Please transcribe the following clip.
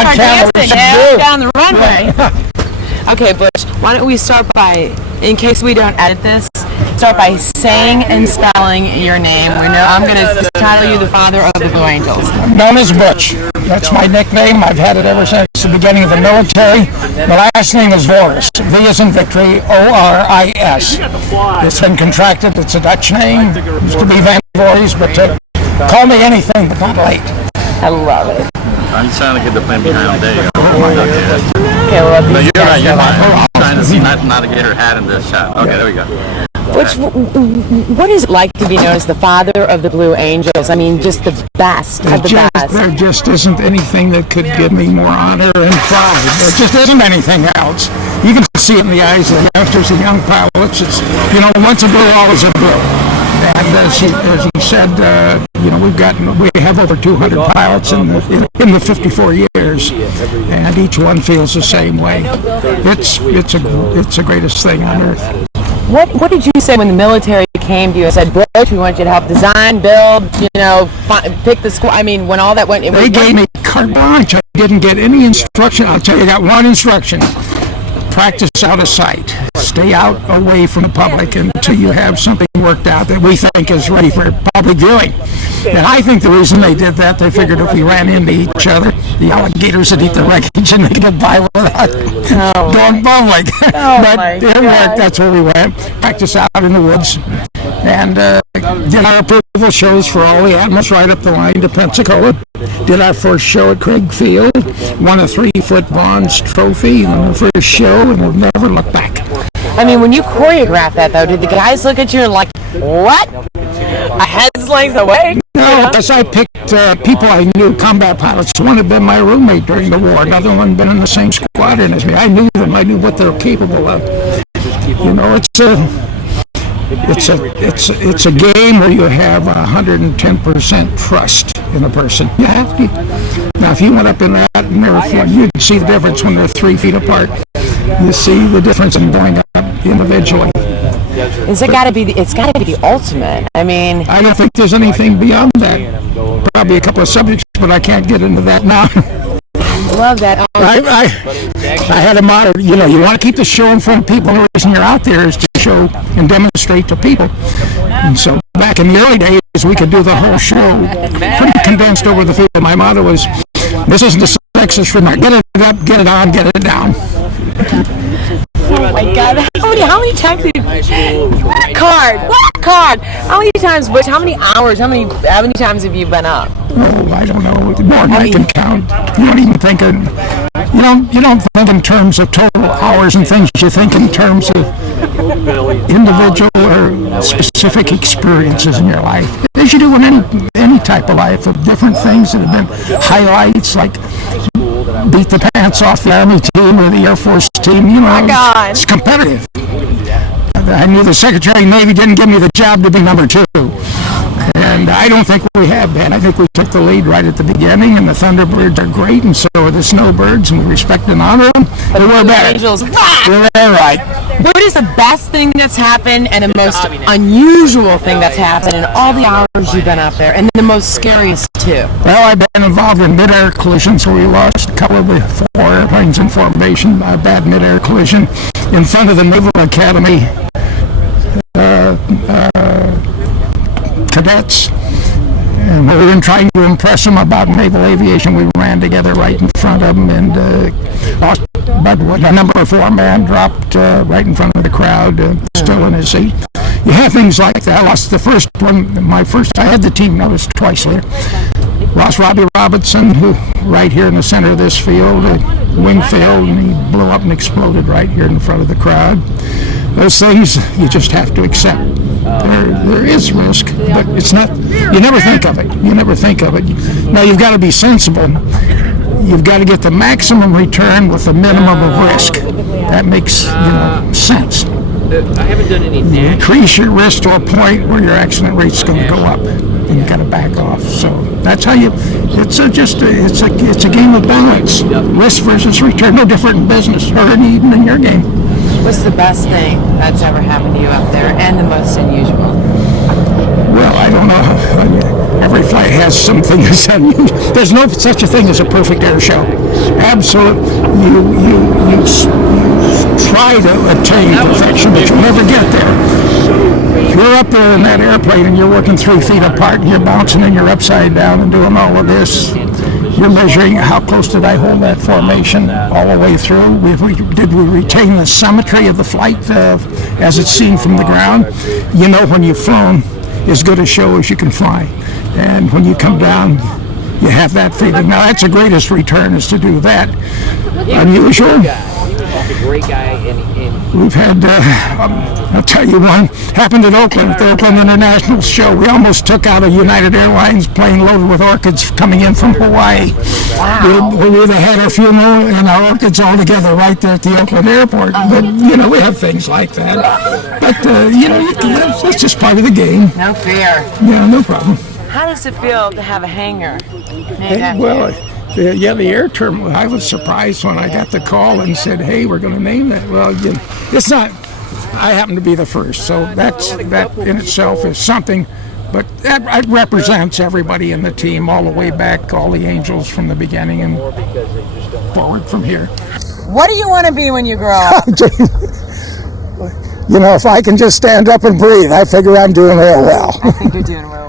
start dancing down the runway. Okay, Butch, why don't we start by, in case we don't edit this, start by saying and spelling your name. I'm going to title you the father of the Blue Angels. I'm known as Butch. That's my nickname. I've had it ever since the beginning of the military. The last name is Vorhis. V as in victory, O-R-I-S. It's been contracted. It's a Dutch name. It used to be Van Vorhis, but call me anything but not late. I love it. I'm trying to get the plane behind. There you go. Okay, well, no, you're right. You're right. I'm trying to see not to get her hat in this shot. Okay, there we go. What is it like to be known as the father of the Blue Angels? I mean, just the best of the best. There just isn't anything that could give me more honor and pride. There just isn't anything else. You can see it in the eyes of the youngsters and young pilots. It's, once a blue, always a blue. And as he said, we have over 200 pilots in the 54 years, and each one feels the same way. It's the greatest thing on earth. What did you say when the military came to you and said, Butch, we want you to help design, build, pick the squad? I mean, when all that went... They gave me carte blanche. I didn't get any instruction. I'll tell you, I got one instruction. Practice out of sight. Stay out away from the public until you have something worked out that we think is ready for public viewing. And I think the reason they did that, they figured if we ran into each other, the alligators would eat the wreckage and they could buy without going public. But it worked. That's where we went. Practice out in the woods. And did our approval shows for all the admirals right up the line to Pensacola. Did our first show at Craig Field. Won a 3-foot bronze trophy on the first show, and have never looked back. I mean, when you choreographed that, though, did the guys look at you and like, what? A head's length away? No, because I picked people I knew, combat pilots. One had been my roommate during the war. Another one had been in the same squadron as me. I knew them. I knew what they were capable of. It's a game where you have 110% trust in a person. You have to. Now, if you went up in that and they were flying, you'd see the difference when they're 3 feet apart. You see the difference in going up individually. It's got to be the ultimate. I mean, I don't think there's anything beyond that. Probably a couple of subjects, but I can't get into that now. Love that. I had a motto. You want to keep the show in front of people. The reason you're out there is to show and demonstrate to people. And so back in the early days, we could do the whole show pretty condensed over the field. My motto was, "This isn't a sexist remark. Get it up, get it on, get it down." Oh my God! How many times did what a card? How many times, Butch? How many hours? How many times have you been up? Oh, I don't know. More than I can count. You don't even think of. You don't think in terms of total hours and things. You think in terms of individual or specific experiences in your life, as you do in any type of life, of different things that have been highlights, like beat the pants off the Army team or the Air Force team. It's competitive. I knew the Secretary of the Navy didn't give me the job to be number 2. And I don't think we have been. I think we took the lead right at the beginning, and the Thunderbirds are great, and so are the Snowbirds, and we respect and honor them. But we're better. Angels. We're right. What is the best thing that's happened and the most unusual thing that's happened in all the hours you've been up there, and the most scariest too? Well, I've been involved in mid-air collisions where we lost a couple of the 4 airplanes in formation, a bad mid-air collision in front of the Naval Academy cadets. And we were trying to impress them about naval aviation. We ran together right in front of them and lost. But a number 4 man dropped right in front of the crowd, still in his seat. You have things like that. I lost the first one. I had the team notice twice later. Lost Robbie Robinson, who right here in the center of this field, wing field, and he blew up and exploded right here in front of the crowd. Those things you just have to accept. There is risk, but it's not. You never think of it. Now you've got to be sensible. You've got to get the maximum return with the minimum of risk. That makes sense. I haven't done any You increase your risk to a point where your accident rate's going to go up, and you've got to back off. So that's how you. It's a game of balance. Risk versus return. No different in business or even in your game. What's the best thing that's ever happened to you up there, and the most unusual? Well, I don't know. Every flight has something to say. There's no such a thing as a perfect air show. Absolute. You try to attain perfection, but you'll never get there. If you're up there in that airplane and you're working 3 feet apart and you're bouncing and you're upside down and doing all of this, you're measuring how close did I hold that formation all the way through. Did we retain the symmetry of the flight as it's seen from the ground? You know when you've flown as good a show as you can fly. And when you come down, you have that feeling. Now that's the greatest return, is to do that. Unusual. A great guy, We've had, I'll tell you one, happened at Oakland, at the Oakland International Show. We almost took out a United Airlines plane loaded with orchids coming in from Hawaii. Wow. We would have had our funeral and our orchids all together right there at the Oakland airport. But, you know, we have things like that. But, you know, it's just part of the game. No fear. Yeah, no problem. How does it feel to have a hangar? Well, the air terminal, I was surprised when I got the call and said, hey, we're going to name it. Well, it's not, I happen to be the first, so that in itself is something, but that represents everybody in the team all the way back, all the angels from the beginning and forward from here. What do you want to be when you grow up? You know, if I can just stand up and breathe, I figure I'm doing real well. I think you're doing real